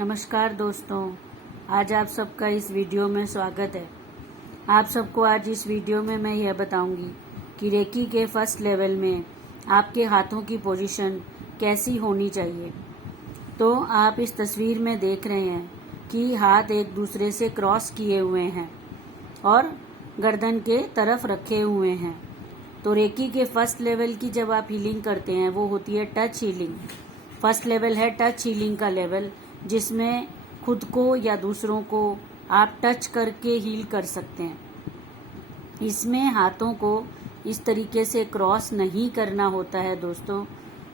नमस्कार दोस्तों, आज आप सबका इस वीडियो में स्वागत है। आप सबको आज इस वीडियो में मैं यह बताऊंगी कि रेकी के फर्स्ट लेवल में आपके हाथों की पोजीशन कैसी होनी चाहिए। तो आप इस तस्वीर में देख रहे हैं कि हाथ एक दूसरे से क्रॉस किए हुए हैं और गर्दन के तरफ रखे हुए हैं। तो रेकी के फर्स्ट लेवल की जब आप हीलिंग करते हैं वो होती है टच हीलिंग। फर्स्ट लेवल है टच हीलिंग का लेवल, जिसमें खुद को या दूसरों को आप टच करके हील कर सकते हैं। इसमें हाथों को इस तरीके से क्रॉस नहीं करना होता है। दोस्तों,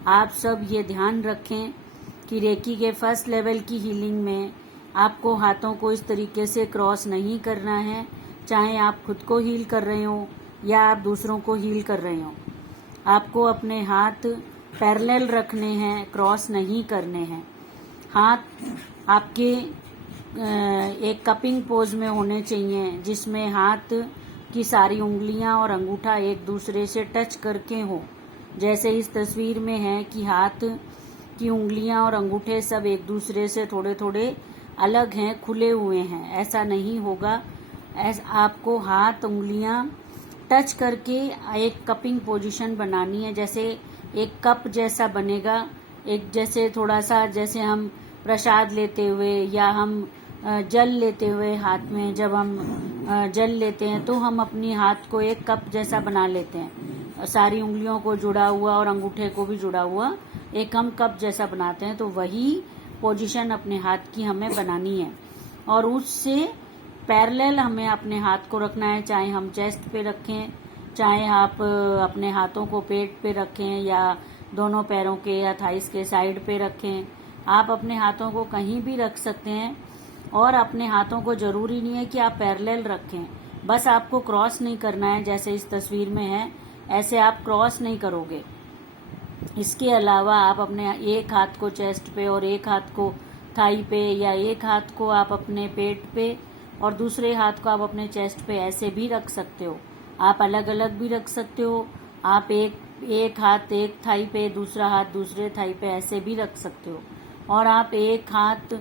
आप सब ये ध्यान रखें कि रेकी के फर्स्ट लेवल की हीलिंग में आपको हाथों को इस तरीके से क्रॉस नहीं करना है, चाहे आप खुद को हील कर रहे हो या आप दूसरों को हील कर रहे हो। आपको अपने हाथ पैरेलल रखने हैं, क्रॉस नहीं करने हैं। हाथ आपके एक कपिंग पोज में होने चाहिए, जिसमें हाथ की सारी उंगलियां और अंगूठा एक दूसरे से टच करके हो। जैसे इस तस्वीर में है कि हाथ की उंगलियां और अंगूठे सब एक दूसरे से थोड़े थोड़े अलग हैं, खुले हुए हैं। ऐसा नहीं होगा। आपको हाथ उंगलियां टच करके एक कपिंग पोजीशन बनानी है। जैसे एक कप जैसा बनेगा, एक जैसे थोड़ा सा जैसे हम प्रसाद लेते हुए या हम जल लेते हुए हाथ में, जब हम जल लेते हैं तो हम अपनी हाथ को एक कप जैसा बना लेते हैं। सारी उंगलियों को जुड़ा हुआ और अंगूठे को भी जुड़ा हुआ एक हम कप जैसा बनाते हैं। तो वही पोजीशन अपने हाथ की हमें बनानी है और उससे पैरेलल हमें अपने हाथ को रखना है। चाहे हम चेस्ट पे रखें, चाहे आप अपने हाथों को पेट पे रखें या दोनों पैरों के या थाइस के साइड पे रखें। आप अपने हाथों को कहीं भी रख सकते हैं और अपने हाथों को जरूरी नहीं है कि आप पैरेलल रखें, बस आपको क्रॉस नहीं करना है। जैसे इस तस्वीर में है, ऐसे आप क्रॉस नहीं करोगे। इसके अलावा आप अपने एक हाथ को चेस्ट पे और एक हाथ को थाई पे, या एक हाथ को आप अपने पेट पे और दूसरे हाथ को आप अपने चेस्ट पे ऐसे भी रख सकते हो। आप अलग अलग भी रख सकते हो। आप एक हाथ एक थाई पे, दूसरा हाथ दूसरे थाई पे ऐसे भी रख सकते हो। और आप एक हाथ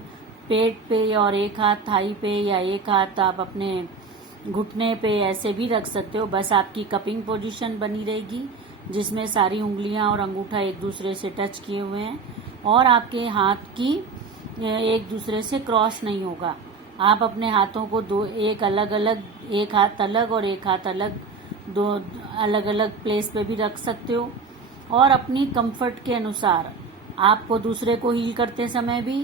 पेट पे और एक हाथ थाई पे या एक हाथ आप अपने घुटने पे ऐसे भी रख सकते हो। बस आपकी कपिंग पोजीशन बनी रहेगी, जिसमें सारी उंगलियां और अंगूठा एक दूसरे से टच किए हुए हैं और आपके हाथ की एक दूसरे से क्रॉस नहीं होगा। आप अपने हाथों को एक अलग अलग, एक हाथ अलग और एक हाथ अलग, दो अलग अलग प्लेस पे भी रख सकते हो। और अपनी कंफर्ट के अनुसार आपको दूसरे को हील करते समय भी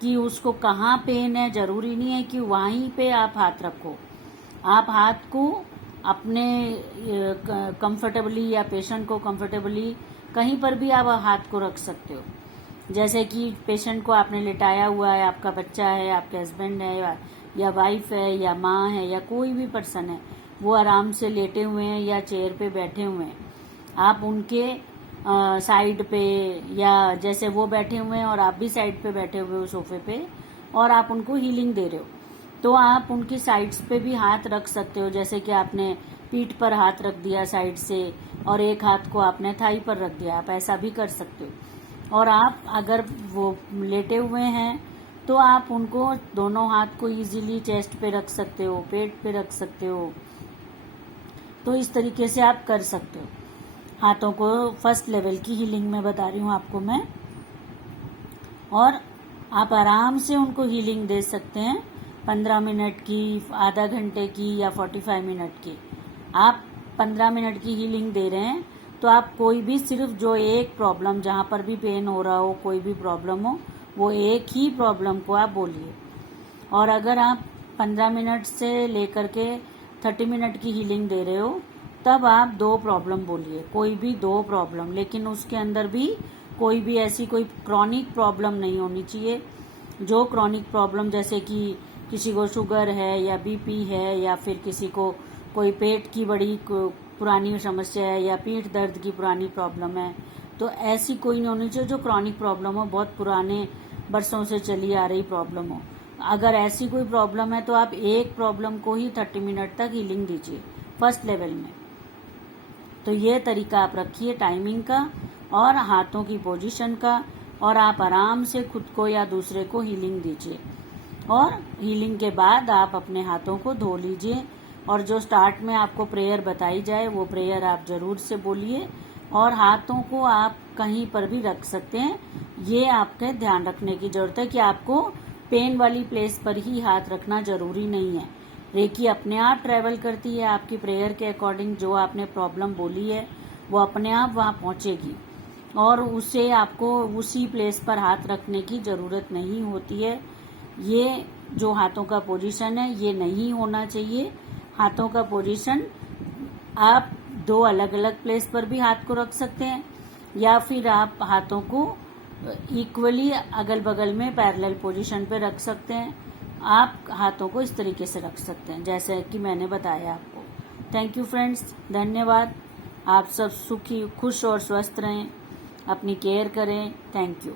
कि उसको कहाँ पेन है, जरूरी नहीं है कि वहीं पे आप हाथ रखो। आप हाथ को अपने कंफर्टेबली या पेशेंट को कंफर्टेबली कहीं पर भी आप हाथ को रख सकते हो। जैसे कि पेशेंट को आपने लिटाया हुआ है, आपका बच्चा है, आपके हस्बैंड है या वाइफ है या माँ है या कोई भी पर्सन है, वो आराम से लेटे हुए हैं या चेयर पे बैठे हुए हैं। आप उनके साइड पे, या जैसे वो बैठे हुए हैं और आप भी साइड पे बैठे हुए हो सोफे पे और आप उनको हीलिंग दे रहे हो, तो आप उनकी साइड्स पे भी हाथ रख सकते हो। जैसे कि आपने पीठ पर हाथ रख दिया साइड से और एक हाथ को आपने थाई पर रख दिया, आप ऐसा भी कर सकते हो। और आप अगर वो लेटे हुए हैं तो आप उनको दोनों हाथ को इजीली चेस्ट पे रख सकते हो, पेट पे रख सकते हो। तो इस तरीके से आप कर सकते हो। हाथों को फर्स्ट लेवल की हीलिंग में बता रही हूँ आपको मैं, और आप आराम से उनको हीलिंग दे सकते हैं 15 मिनट की, आधा घंटे की या 45 मिनट की। आप 15 मिनट की हीलिंग दे रहे हैं तो आप कोई भी सिर्फ जो एक प्रॉब्लम, जहाँ पर भी पेन हो रहा हो, कोई भी प्रॉब्लम हो, वो एक ही प्रॉब्लम को आप बोलिए। और अगर आप 15 मिनट से लेकर के 30 मिनट की हीलिंग दे रहे हो, तब आप 2 प्रॉब्लम बोलिए, कोई भी 2 प्रॉब्लम, लेकिन उसके अंदर भी कोई भी ऐसी कोई क्रॉनिक प्रॉब्लम नहीं होनी चाहिए। जो क्रॉनिक प्रॉब्लम, जैसे कि किसी को शुगर है या बीपी है या फिर किसी को कोई पेट की बड़ी पुरानी समस्या है या पीठ दर्द की पुरानी प्रॉब्लम है, तो ऐसी कोई नहीं होनी चाहिए जो क्रॉनिक प्रॉब्लम हो, बहुत पुराने बरसों से चली आ रही प्रॉब्लम हो। अगर ऐसी कोई प्रॉब्लम है तो आप एक प्रॉब्लम को ही 30 मिनट तक हीलिंग दीजिए फर्स्ट लेवल में। तो ये तरीका आप रखिए टाइमिंग का और हाथों की पोजीशन का और आप आराम से खुद को या दूसरे को हीलिंग दीजिए। और हीलिंग के बाद आप अपने हाथों को धो लीजिए और जो स्टार्ट में आपको प्रेयर बताई जाए वो प्रेयर आप जरूर से बोलिए। और हाथों को आप कहीं पर भी रख सकते हैं। ये आपके ध्यान रखने की जरूरत है कि आपको पेन वाली प्लेस पर ही हाथ रखना जरूरी नहीं है। रेकी अपने आप ट्रेवल करती है आपकी प्रेयर के अकॉर्डिंग। जो आपने प्रॉब्लम बोली है वो अपने आप वहाँ पहुँचेगी और उसे आपको उसी प्लेस पर हाथ रखने की ज़रूरत नहीं होती है। ये जो हाथों का पोजीशन है ये नहीं होना चाहिए। हाथों का पोजीशन आप 2 अलग अलग प्लेस पर भी हाथ को रख सकते हैं या फिर आप हाथों को इक्वली अगल बगल में पैरेलल पोजीशन पे रख सकते हैं। आप हाथों को इस तरीके से रख सकते हैं जैसे कि मैंने बताया आपको। थैंक यू फ्रेंड्स, धन्यवाद। आप सब सुखी, खुश और स्वस्थ रहें, अपनी केयर करें। Thank you.